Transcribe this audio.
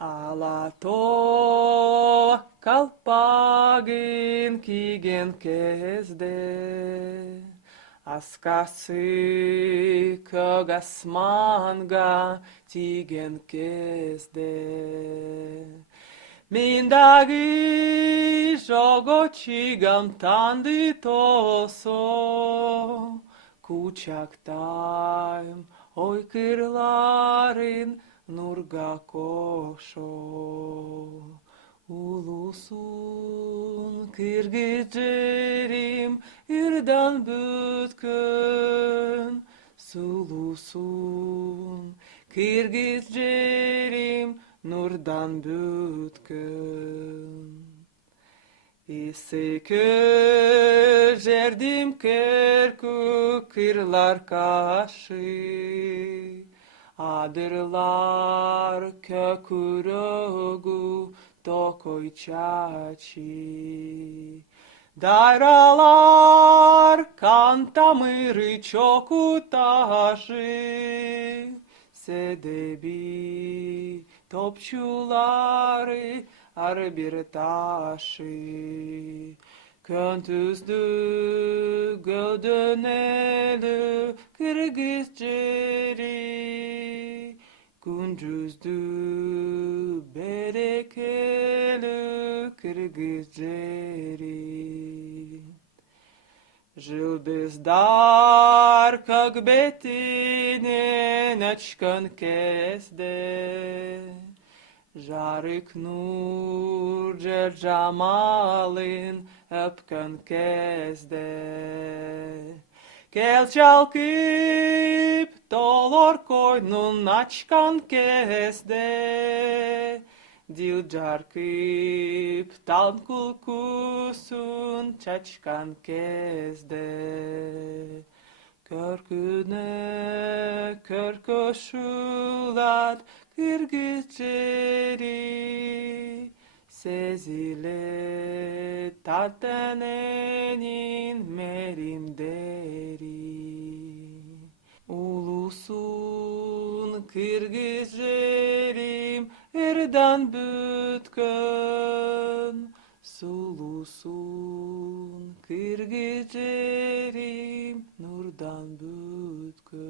Alato kalpagin kigen kezde, Askasi kagasmanga tigen kezde. Mindagi zsogocsigam tanditoso, kucaktaim oly kirlarin nurga koso. Ulusun kirgizcerim irdan bütkön, Sulusun kirgizcerim nurdan bütkön. Isekö жердим kerku kırlar kaşı, Adırlar kökurogu tokoyçaçı. Dayralar kantamırı çoku taşı, Sedebi topçuları ar bir taşı. Köntüzdü gödöneli Kırgızceri, Gündüzdü berekeli Kırgızceri. Жил бездар, как бетинен очкан kezdе, Жарик nur Джаmalin öpkön kezde. Kel çalkıp dolor koynun açkan kezde, Dil carkıp tan kulkusun çaçkan kezde. Körküne kör koşulat Kırgızceri, Sezile tatenenin merimderi. Ulusun Kırgızcerim erdan bütkön, Sulusun Kırgızcerim nurdan bütkön.